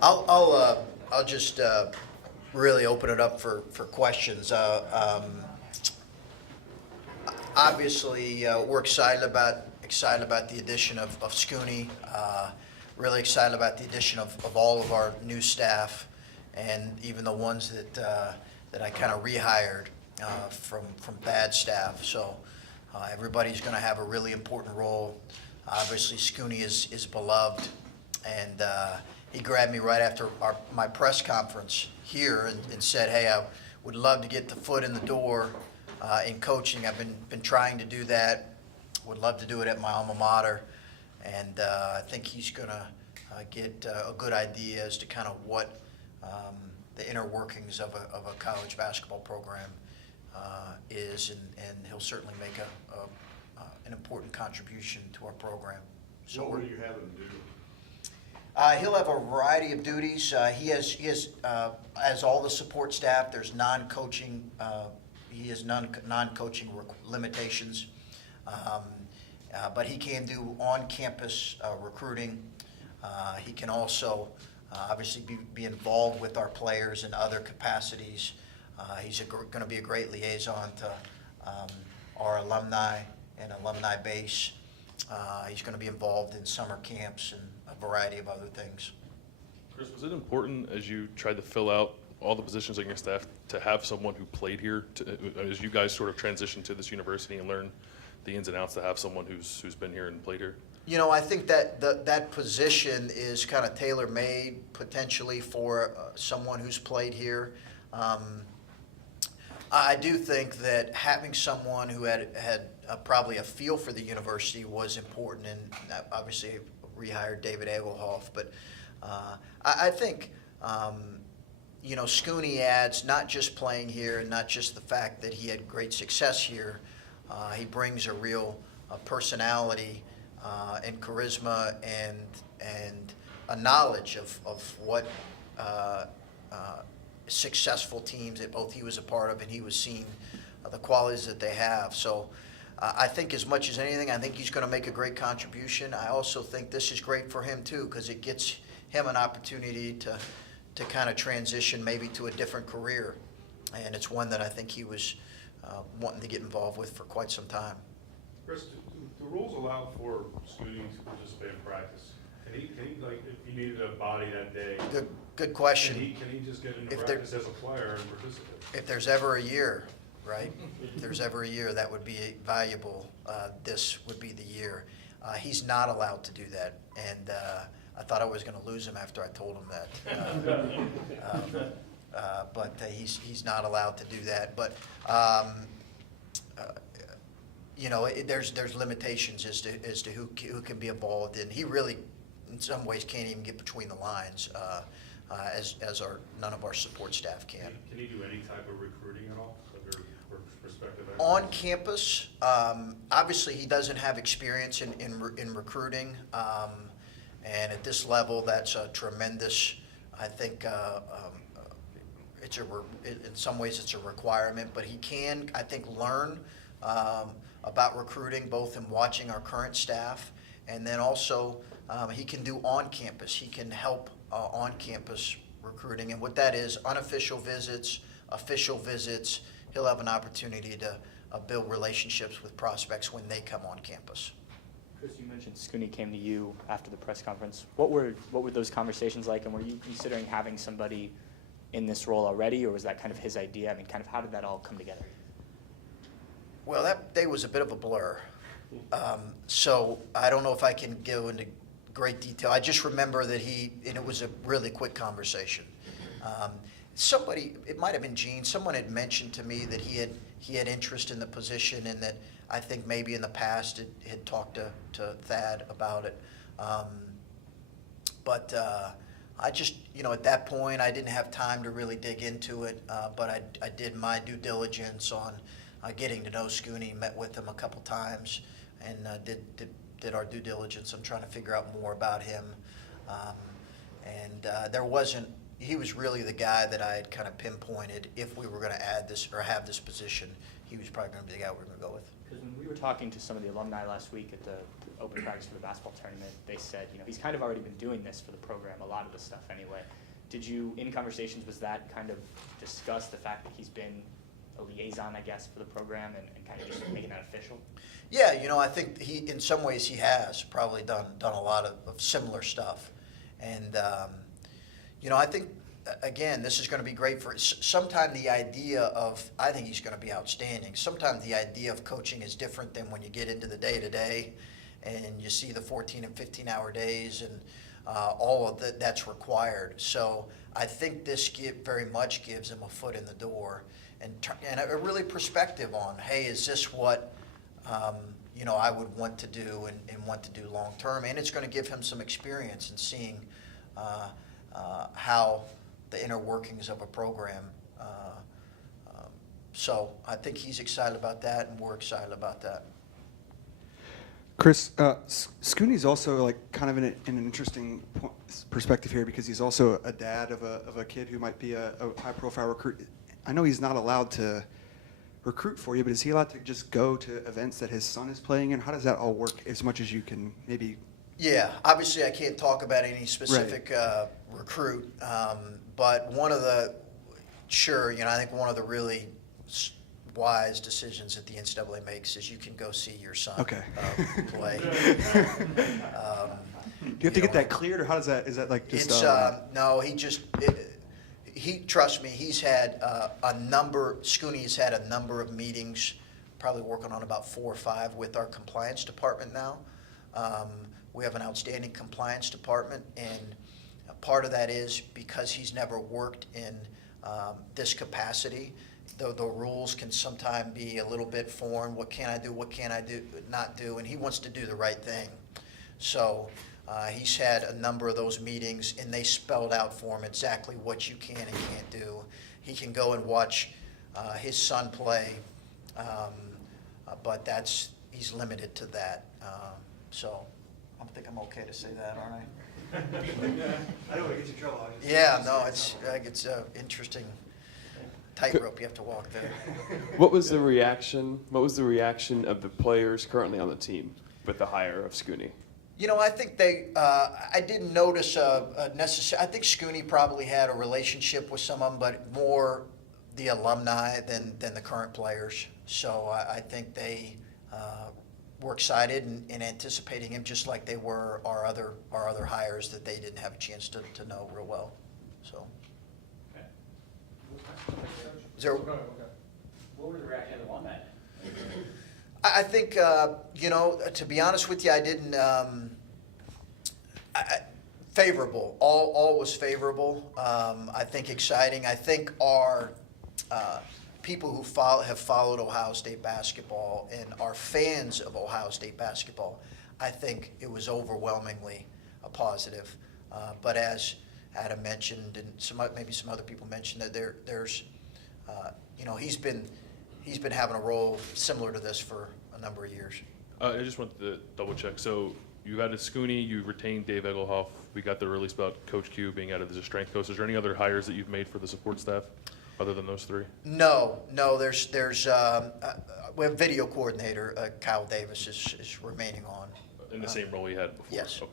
I'll just really open it up for questions. Obviously, we're excited about the addition of Scoonie. Really excited about the addition of all of our new staff, and even the ones that I kind of rehired from bad staff. So everybody's going to have a really important role. Obviously, Scoonie is beloved, and he grabbed me right after my press conference here and said, "Hey, I would love to get the foot in the door in coaching. I've been trying to do that. Would love to do it at my alma mater." And I think he's going to get a good idea as to kind of what the inner workings of a college basketball program is, and he'll certainly make an important contribution to our program. So what will you have him do? He'll have a variety of duties. He has as all the support staff. There's non-coaching. He has non-coaching limitations, but he can do on-campus recruiting. He can also obviously be involved with our players in other capacities. He's going to be a great liaison to our alumni and alumni base. He's going to be involved in summer camps and a variety of other things. Chris, was it important as you tried to fill out all the positions on your staff to have someone who played here, as you guys sort of transition to this university and learn the ins and outs, to have someone who's been here and played here? You know, I think that that position is kind of tailor-made potentially for someone who's played here. I do think that having someone who had probably a feel for the university was important, and obviously rehired David Egelhoff. But I think, you know, Scoonie adds not just playing here and not just the fact that he had great success here. He brings a real personality and charisma and a knowledge of what successful teams that both he was a part of and he was seeing the qualities that they have. So I think as much as anything, I think he's going to make a great contribution. I also think this is great for him too, because it gets him an opportunity to kind of transition maybe to a different career, and it's one that I think he was wanting to get involved with for quite some time. Chris, do the rules allow for Scoonie to participate in practice? Can he like, if he needed a body that day? Good question. Can he just get into practice as a player and participate? If there's ever a year, right? If there's ever a year that would be valuable, this would be the year. He's not allowed to do that, and I thought I was going to lose him after I told him that. But he's not allowed to do that. But you know, there's limitations as to who can be involved, and he really, in some ways, can't even get between the lines, as none of our support staff can. Can he do any type of recruiting at all, from your perspective? On campus, obviously he doesn't have experience in recruiting, and at this level, that's a tremendous. I think in some ways it's a requirement, but he can, I think, learn about recruiting both in watching our current staff, and then also he can do on campus. He can help on campus recruiting, and what that is, unofficial visits, official visits. He'll have an opportunity to build relationships with prospects when they come on campus. Chris, you mentioned Scoonie came to you after the press conference. What were those conversations like, and were you considering having somebody in this role already, or was that kind of his idea? I mean, kind of how did that all come together? Well, that day was a bit of a blur. So I don't know if I can go into great detail. I just remember that and it was a really quick conversation. Somebody, it might have been Gene, someone had mentioned to me that he had interest in the position, and that I think maybe in the past had talked to Thad about it. But I just, you know, at that point, I didn't have time to really dig into it, but I did my due diligence on getting to know Scoonie, met with him a couple times, and did our due diligence on trying to figure out more about him. He was really the guy that I had kind of pinpointed if we were going to add this or have this position. He was probably going to be the guy we were going to go with. Because when we were talking to some of the alumni last week at the open practice for the basketball tournament, they said, he's kind of already been doing this for the program, a lot of the stuff anyway. Did you, in conversations, was that kind of discussed, the fact that he's been a liaison, I guess, for the program and kind of just making that official? Yeah, I think in some ways he has probably done a lot of similar stuff. And, I think, again, this is going to be great for, sometimes the idea of, I think he's going to be outstanding. Sometimes the idea of coaching is different than when you get into the day-to-day and you see the 14 and 15-hour days and all of that's required. So I think this very much gives him a foot in the door and a really perspective on, hey, is this what I would want to do and want to do long term? And it's going to give him some experience in seeing how the inner workings of a program. So I think he's excited about that, and we're excited about that. Chris, Scoonie's also like kind of in an interesting perspective here because he's also a dad of a kid who might be a high-profile recruit. I know he's not allowed to recruit for you, but is he allowed to just go to events that his son is playing in? How does that all work as much as you can maybe? Yeah, obviously I can't talk about any specific recruit, but I think one of the really wise decisions that the NCAA makes is you can go see your son play. Do you have to get that cleared, or how does that? Is that like just? No, trust me. He's had Scoonie's had a number of meetings, probably working on about 4 or 5 with our compliance department now. We have an outstanding compliance department, and part of that is because he's never worked in this capacity. The rules can sometimes be a little bit foreign. What can I do? What can I do? Not do? And he wants to do the right thing. So he's had a number of those meetings, and they spelled out for him exactly what you can and can't do. He can go and watch his son play, but he's limited to that. So I think I'm okay to say that, aren't I? I don't want to get you in trouble. Yeah, no, it's interesting tightrope you have to walk there. What was the reaction? What was the reaction of the players currently on the team with the hire of Scoonie? I think I didn't notice I think Scoonie probably had a relationship with some of them, but more the alumni than the current players. So I think they were excited and anticipating him just like they were our other hires that they didn't have a chance to know real well. So. What was the reaction of the alumni? I think, to be honest with you, I didn't, favorable. All was favorable. I think exciting. I think our people who have followed Ohio State basketball and are fans of Ohio State basketball, I think it was overwhelmingly a positive. But as Adam mentioned, and maybe some other people mentioned, that there's he's been having a role similar to this for a number of years. I just wanted to double check. So you added Scoonie, you retained Dave Egelhoff. We got the release about Coach Q being added as a strength coach. Is there any other hires that you've made for the support staff other than those 3? No. There's We have video coordinator Kyle Davis is remaining on. In the same role he had before? Yes. Okay.